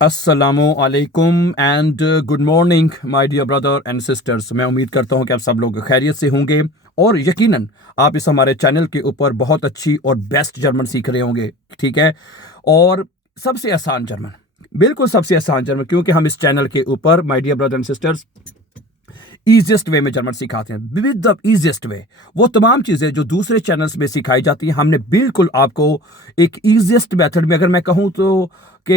अस्सलामु अलैकुम and good morning my dear brother and sisters. मैं उम्मीद करता हूं कि आप सब लोग खैरियत से होंगे और यकीनन आप इस हमारे चैनल के ऊपर बहुत अच्छी और बेस्ट जर्मन सीख रहे होंगे। ठीक है। और सबसे आसान जर्मन, बिल्कुल सबसे आसान जर्मन, क्योंकि हम इस चैनल के ऊपर my dear brother and sisters easiest way में जर्मन सिखाते हैं। विद द ईजिएस्ट वे, वो तमाम चीज़ें जो दूसरे चैनल्स में सिखाई जाती हैं, हमने बिल्कुल आपको एक ईजिएस्ट मेथड में, अगर मैं कहूँ तो कि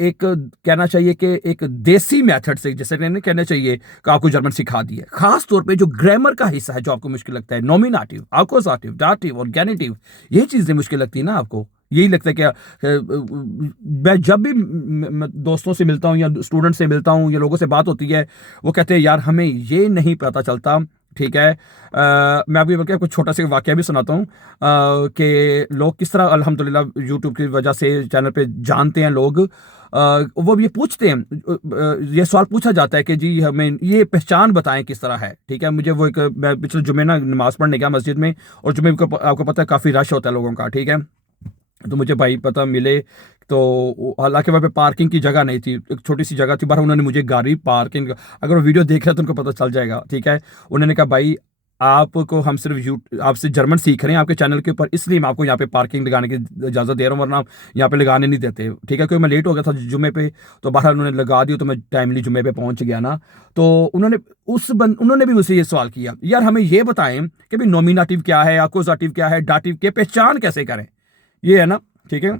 एक कहना चाहिए कि एक देसी मेथड से, जैसे नहीं कहना चाहिए कि आपको जर्मन सिखा दी है। खास तौर पे जो ग्रामर का हिस्सा है जो आपको मुश्किल लगता है, नॉमिनेटिव, आकुसाटिव, दाटिव और गैनिटिव, ये चीज़ें मुश्किल लगती है ना आपको। यही लगता है कि मैं जब भी दोस्तों से मिलता हूँ या स्टूडेंट से मिलता हूँ या लोगों से बात होती है, वो कहते हैं यार हमें ये नहीं पता चलता। ठीक है। मैं अभी बल्कि कुछ छोटा सा वाकया भी सुनाता हूँ कि लोग किस तरह अल्हम्दुलिल्लाह यूट्यूब की वजह से चैनल पे जानते हैं लोग। वो ये पूछते हैं, ये सवाल पूछा जाता है कि जी हमें ये पहचान बताएं किस तरह है। ठीक है। मुझे वो एक, मैं पिछले जुमे ना नमाज पढ़ने गया मस्जिद में, और जुमे को आपको पता है काफ़ी रश होता है लोगों का। ठीक है। तो मुझे भाई पता मिले, तो हालांकि वहाँ पे पार्किंग की जगह नहीं थी, एक छोटी सी जगह थी, पर उन्होंने मुझे गाड़ी पार्किंग, अगर वो वीडियो देख रहे हैं तो उनको पता चल जाएगा। ठीक है। उन्होंने कहा भाई आपको हम सिर्फ आपसे जर्मन सीख रहे हैं आपके चैनल के ऊपर, इसलिए मैं आपको यहाँ पे पार्किंग लगाने की इजाज़त दे रहा हूँ, वरना यहाँ पे लगाने नहीं देते। ठीक है। क्योंकि मैं लेट हो गया था जुमे पे, तो बाहर उन्होंने लगा दी, तो मैं टाइमली जुमे पे पहुंच गया ना। तो उन्होंने भी मुझसे ये सवाल किया, यार हमें ये बताएं कि भाई नॉमिनेटिव क्या है, अकुजाटिव क्या है, डाटिव की पहचान कैसे करें। ये है ना। ठीक है।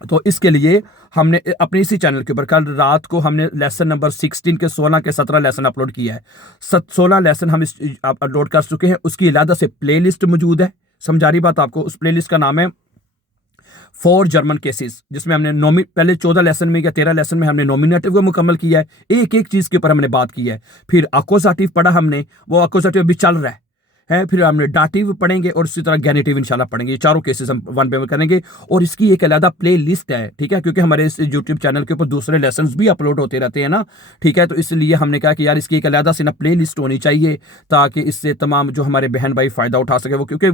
तो इसके लिए हमने अपने इसी चैनल के ऊपर कल रात को हमने लेसन नंबर 16 के 16 के 17 लेसन अपलोड किया है। 16 लेसन हम इस अपलोड कर चुके हैं। उसकी अलग से प्लेलिस्ट मौजूद है। समझा रही बात आपको। उस प्लेलिस्ट का नाम है फॉर जर्मन केसेस, जिसमें हमने पहले 14 लेसन में या 13 लेसन में हमने नॉमिनेटिव को मुकम्मल किया है। एक एक चीज के ऊपर हमने बात की है। फिर अकोजाटिव पढ़ा हमने, वो अकोजाटिव अभी चल रहा है। फिर हमने डाटिव पढ़ेंगे और इसी तरह गैनिटिव इंशाल्लाह पढ़ेंगे। ये चारों केसेस हम वन पे करेंगे, और इसकी एक अलग प्ले लिस्ट है। ठीक है। क्योंकि हमारे इस यूट्यूब चैनल के ऊपर दूसरे लेसन भी अपलोड होते रहते हैं ना। ठीक है। तो इसलिए हमने कहा कि यार इसकी एक अलग से ना प्ले लिस्ट होनी चाहिए, ताकि इससे तमाम जो हमारे बहन भाई फ़ायदा उठा सके। वो क्योंकि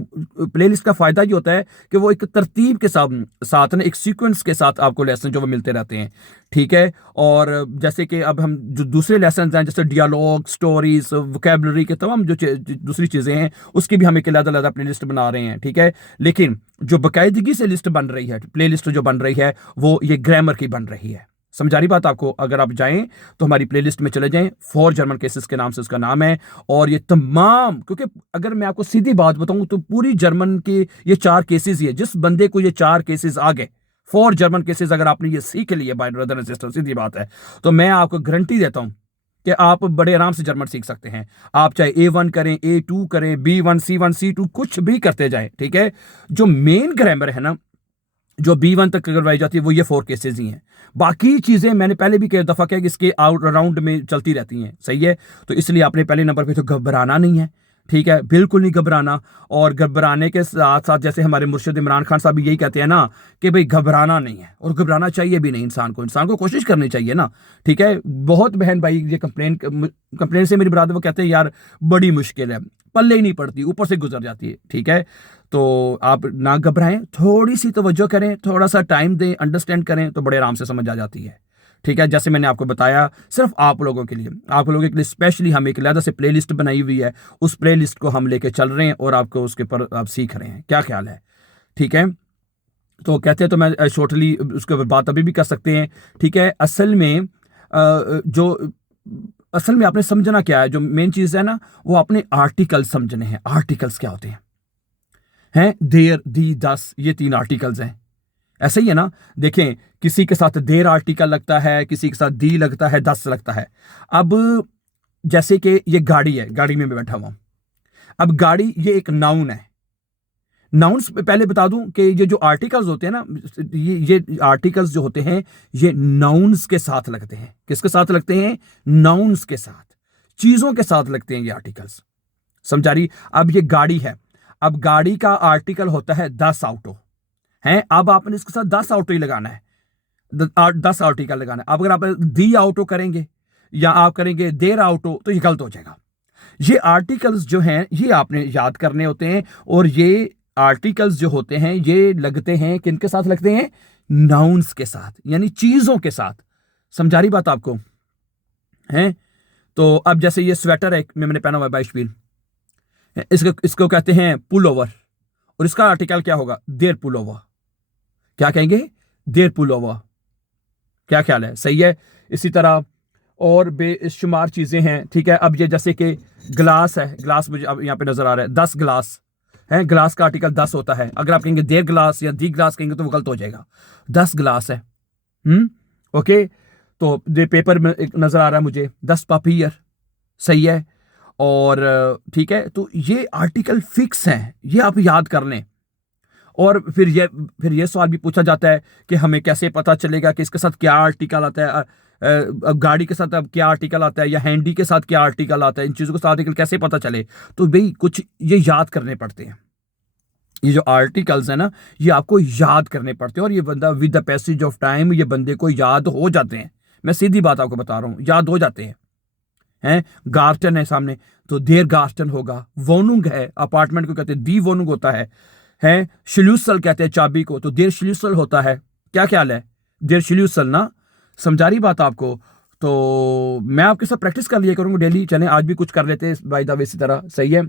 प्ले लिस्ट का फ़ायदा ये होता है कि वो एक तरतीब के साथ ना, एक सीक्वेंस के साथ आपको लेसन जो वो मिलते रहते हैं। ठीक है। और जैसे कि अब हम जो दूसरे लेसन हैं, जैसे डियालॉग, स्टोरीज, वोकेबलरी के तमाम जो दूसरी चीज़ें हैं, उसकी भी हम एक अलग प्ले लिस्ट बना रहे हैं। ठीक है। लेकिन जो बाकायदगी से लिस्ट बन रही है, प्ले लिस्ट जो बन रही है, वो ये ग्रामर की बन रही है। समझा रही बात आपको। अगर आप जाएं तो हमारी प्लेलिस्ट में चले जाएं, फॉर जर्मन केसेस के नाम से उसका नाम है। और ये तमाम, क्योंकि अगर मैं आपको सीधी बात बताऊं तो पूरी जर्मन के ये 4 केसेस ही है। जिस बंदे को ये 4 केसेस आ गए, फॉर जर्मन केसेस, अगर आपने ये सीख लिए बाय ब्रदर एंड सिस्टर, सीधी बात है, तो मैं आपको गारंटी देता हूं कि आप बड़े आराम से जर्मन सीख सकते हैं। आप चाहे A1 करें, A2 करें, B1, C1, C2, कुछ भी करते जाएं। ठीक है। जो मेन ग्रामर है ना, जो B1 तक करवाई जाती है, वो ये 4 केसेस ही हैं। बाकी चीज़ें मैंने पहले भी कई दफ़ा कहा कि इसके आउट राउंड में चलती रहती हैं। सही है। तो इसलिए आपने पहले नंबर पे तो घबराना नहीं है। ठीक है। बिल्कुल नहीं घबराना। और घबराने के साथ साथ, जैसे हमारे मुर्शिद इमरान खान साहब भी यही कहते हैं ना कि भाई घबराना नहीं है, और घबराना चाहिए भी नहीं। इंसान को कोशिश करनी चाहिए ना। ठीक है। बहुत बहन भाई ये कंप्लेन से मेरी बरादर वो कहते हैं यार बड़ी मुश्किल है, पल्ले ही नहीं पड़ती, ऊपर से गुजर जाती है। ठीक है। तो आप ना घबराएं, थोड़ी सी तवज्जो करें, थोड़ा सा टाइम दें, अंडरस्टैंड करें, तो बड़े आराम से समझ आ जाती है। ठीक है। जैसे मैंने आपको बताया, सिर्फ आप लोगों के लिए, आप लोगों के लिए स्पेशली हम एक अलग से प्लेलिस्ट बनाई हुई है। उस प्लेलिस्ट को हम लेके चल रहे हैं और आपको उसके पर आप सीख रहे हैं। क्या ख्याल है? ठीक है। तो कहते हैं, तो मैं शॉर्टली उसके ऊपर बात अभी भी कर सकते हैं। ठीक है। असल में आपने समझना क्या है, जो मेन चीज़ है ना, वो अपने आर्टिकल समझने हैं। आर्टिकल्स क्या होते हैं? देर, दी, दस, ये 3 आर्टिकल्स हैं। ऐसे ही है ना। देखें, किसी के साथ देर आर्टिकल लगता है, किसी के साथ दी लगता है, दस लगता है। अब जैसे कि ये गाड़ी है, गाड़ी में मैं बैठा हुआ हूं। अब गाड़ी ये एक नाउन है। नाउन्स पहले बता दूं कि ये जो आर्टिकल्स होते हैं ना, ये आर्टिकल्स जो होते हैं, ये नाउन्स के साथ लगते हैं। किसके साथ लगते हैं? नाउन्स के साथ, चीजों के साथ लगते हैं ये आर्टिकल्स। समझा रही? अब ये गाड़ी है। अब गाड़ी का आर्टिकल होता है 10 ऑटो है। अब आपने इसके साथ 10 ऑटो ही लगाना है, 10 आर्टिकल लगाना है। अब अगर आप दी ऑटो करेंगे या आप करेंगे देर ऑटो, तो ये गलत हो जाएगा। ये आर्टिकल्स जो हैं, ये आपने याद करने होते हैं। और ये आर्टिकल्स जो होते हैं, ये लगते हैं, किनके साथ लगते हैं? नाउन्स के साथ, यानी चीजों के साथ। समझा रही बात आपको? हैं? तो अब जैसे ये स्वेटर है मैंने पहना हुआ है बाइशपील, इसको इसको कहते हैं पुल ओवर, और इसका आर्टिकल क्या होगा? देर पुल ओवर। क्या कहेंगे? देर पुल ओवर। क्या ख्याल है? सही है। इसी तरह और बेशुमार चीजें हैं, ठीक है। अब ये जैसे कि ग्लास है, ग्लास मुझे अब यहाँ पे नजर आ रहा है, 10 ग्लास है, ग्लास का आर्टिकल 10 होता है। अगर आप कहेंगे देर ग्लास या दी ग्लास कहेंगे तो वो गलत हो जाएगा, 10 ग्लास है। ओके। तो दे पेपर में एक नजर आ रहा है मुझे 10 पापियर, सही है। और ठीक है, तो ये आर्टिकल फिक्स हैं, ये आप याद कर लें। और फिर ये सवाल भी पूछा जाता है कि हमें कैसे पता चलेगा कि इसके साथ क्या आर्टिकल आता है, गाड़ी के साथ अब क्या आर्टिकल आता है, या हैंडी के साथ क्या आर्टिकल आता है, इन चीज़ों के साथ आर्टिकल कैसे पता चले? तो भाई कुछ ये याद करने पड़ते हैं। ये जो आर्टिकल्स है ना, ये आपको याद करने पड़ते हैं, और ये बंदा with the passage of time ये बंदे को याद हो जाते हैं। मैं सीधी बात आपको बता रहा हूँ, याद हो जाते हैं। गार्टन है सामने, तो देर गार्टन होगा। वोनुंग है, अपार्टमेंट को कहते हैं दी वोनुंग होता है। शिल्यूसल कहते हैं चाबी को, तो देर शिल्यूसल होता है। क्या ख्याल है? देर शिल्यूसल ना, समझा रही बात आपको? तो मैं आपके साथ प्रैक्टिस कर लिया करूंगा डेली, चले आज भी कुछ कर लेते हैं बाय द वे इसी तरह, सही है।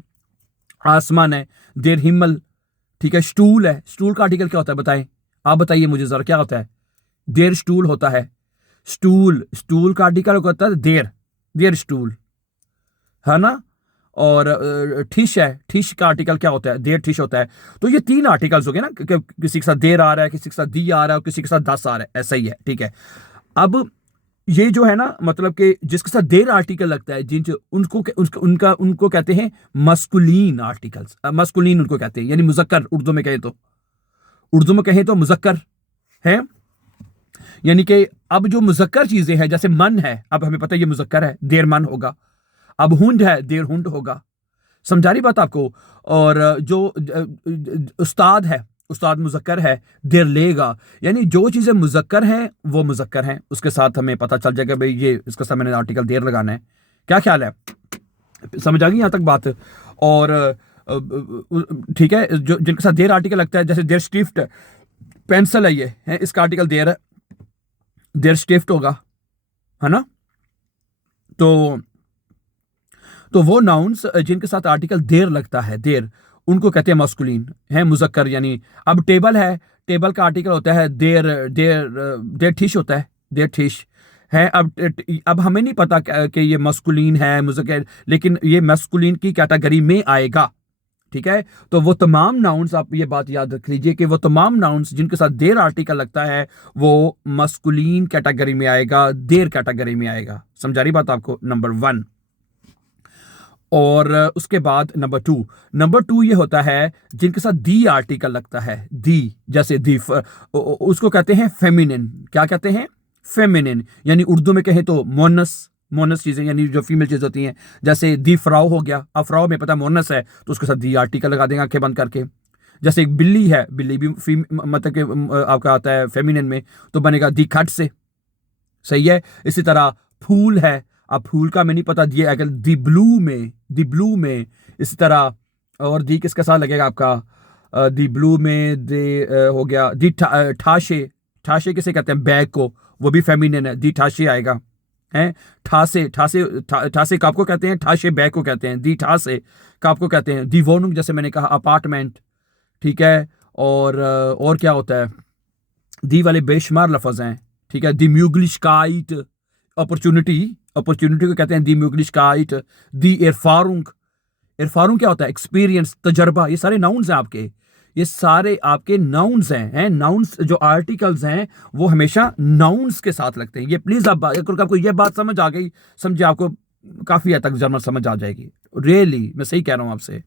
आसमान है, देर हिम्मल, ठीक है। स्टूल है, स्टूल का आर्टिकल क्या होता है बताएं? आप बताइए मुझे जरा, क्या होता है? देर स्टूल होता है। स्टूल का आर्टिकल होता है देर, देर स्टूल, है ना। और ठिश है, ठिश का आर्टिकल क्या होता है? देर ठिश होता है। तो ये 3 आर्टिकल्स हो गए ना, किसी के साथ देर आ रहा है, किसी के साथ दी आ रहा है, और किसी के साथ 10 आ रहा है, ऐसा ही है, ठीक है। अब ये जो है ना, मतलब कि जिसके साथ देर आर्टिकल लगता है, जिन उनको कहते हैं मस्कुलीन आर्टिकल्स। मस्कुलीन उनको कहते हैं, यानी मुजक्कर, उर्दू में कहें तो मुजक्कर है। यानी कि अब जो मुजक्कर चीजें हैं, जैसे मन है, अब हमें पता है ये मुजक्कर है, देर मन होगा। अब हुंड है, देर हुंड होगा। समझा रही बात आपको? और जो उस्ताद है, उस्ताद मुजक्कर है, देर लेगा। यानी जो चीजें मुजक्कर हैं वो मुजक्कर हैं, उसके साथ हमें पता चल जाएगा भाई ये इसके साथ मैंने आर्टिकल देर लगाना है। क्या ख्याल है? समझ आ गई यहां तक बात? और ठीक है, जो जिनके साथ देर आर्टिकल लगता है, जैसे देर स्टिफ्ट पेंसिल है, ये है, इसका आर्टिकल देर है, देर स्टिफ्ट होगा, है ना। तो वो नाउन्स जिनके साथ आर्टिकल देर लगता है, देर, उनको कहते हैं मस्कुलिन है, मुजक्कर। यानी अब टेबल है, टेबल का आर्टिकल होता है देर, देर ठिश होता है, देर ठिश है। अब हमें नहीं पता कि ये मस्कुलिन है मुजक्कर, लेकिन ये मस्कुलिन की कैटेगरी में आएगा, ठीक है। तो वो तमाम नाउन्स, आप ये बात याद रख लीजिए कि वो तमाम नाउन्स जिनके साथ देर आर्टिकल लगता है वो मस्कुलिन कैटेगरी में आएगा, देर कैटेगरी में आएगा। समझा रही बात आपको? नंबर 1। और उसके बाद नंबर टू ये होता है जिनके साथ दी आर्टिकल लगता है, दी, जैसे दी, उसको कहते हैं फेमिनिन। क्या कहते हैं? फेमिनिन। यानी उर्दू में कहें तो मोनस चीजें, यानी जो फीमेल चीज होती हैं, जैसे दी फ्राउ हो गया। अब फ्राउ में पता मोनस है, तो उसके साथ दी आर्टिकल लगा देंगे आंखें बंद करके। जैसे एक बिल्ली है, बिल्ली भी मतलब कि आपका आता है फेमिनिन में, तो बनेगा दी खट से, सही है। इसी तरह फूल है, अब फूल का मैं नहीं पता, दिए अगर दी ब्लू में। इसी तरह और दी किसके साथ लगेगा आपका? दी ब्लू में दे हो गया दी ठाशे किसे कहते हैं? बैग को, वो भी फेमिनिन है, दी ठाशे आएगा। हैं? ठासे कब को कहते हैं? ठाशे बैग को कहते हैं। दी ठासे कब को कहते हैं? दी वोनुंग, जैसे मैंने कहा अपार्टमेंट, ठीक है। और क्या होता है? दी वाले बेशुमार लफ्ज हैं, ठीक है। दी म्यूगलिशकाइट, अपॉर्चुनिटी को कहते हैं दी म्यूगलिशकाइट। दी इरफारुंग क्या होता है? एक्सपीरियंस, तजर्बा। ये सारे नाउन्स हैं आपके, ये सारे आपके नाउन्स हैं। नाउन्स जो आर्टिकल्स हैं वो हमेशा नाउन्स के साथ लगते हैं। ये प्लीज आपको ये बात समझ आ गई, समझे, आपको काफी हद तक जर्मन समझ आ जाएगी। रियली मैं सही कह रहा हूं आपसे।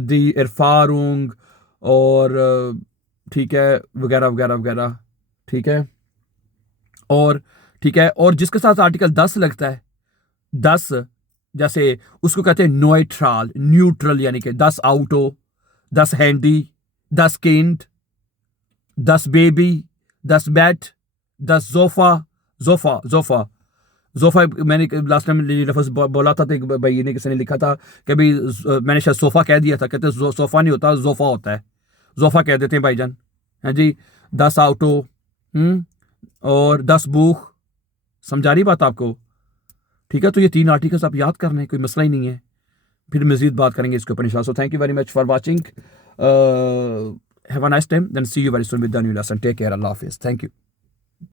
दी इरफारुंग और ठीक है, वगैरह वगैरह वगैरह, ठीक है। और ठीक है, और जिसके साथ आर्टिकल 10 लगता है, 10, जैसे उसको कहते हैं न्यूट्रल, यानी कि 10 आउटो, 10 handy, 10 kind, 10 baby, 10 bat, 10 Jofa. मैंने लास्ट टाइम लफ्ज बोला था, तो एक भाई ने किसी ने लिखा था कि भाई मैंने शायद सोफा कह दिया था, कहते सोफा नहीं होता, जोफा होता है, जोफा कह देते हैं भाईजान, है जी। 10 आउटो, और 10 बुख। समझा रही बात आपको? ठीक है, तो ये 3 आर्टिकल्स आप याद करने, कोई मसला ही नहीं है। फिर मजीद बात करेंगे इसके ऊपर इंशाल्लाह। So thank you very much for watching. Have a nice time, then see you very soon with the new lesson. Take care, अल्लाह हाफिज़, थैंक यू।